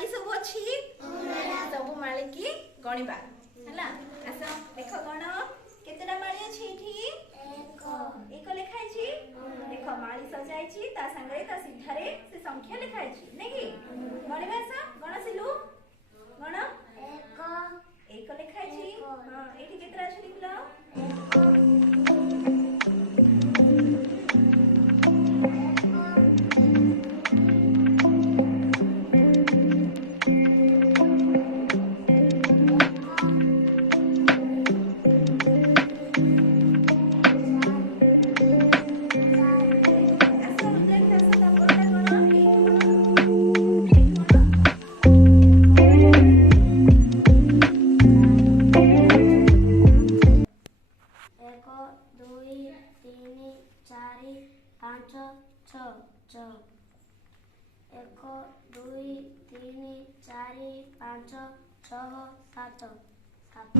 माली सब अच्छी सब माली की गणिबा हला आस देख गण केतेटा माली अछि एठी एक लिखाई छी देख माली सजाई छी ता संगे ता सिधारे से संख्या लिखाई छी नै कि गणिबा सा गण सिलु गण एक लिखाई छी हां एठी केतेटा अछि लिखलो एक दुई तीन चारि पाँच छह सात सात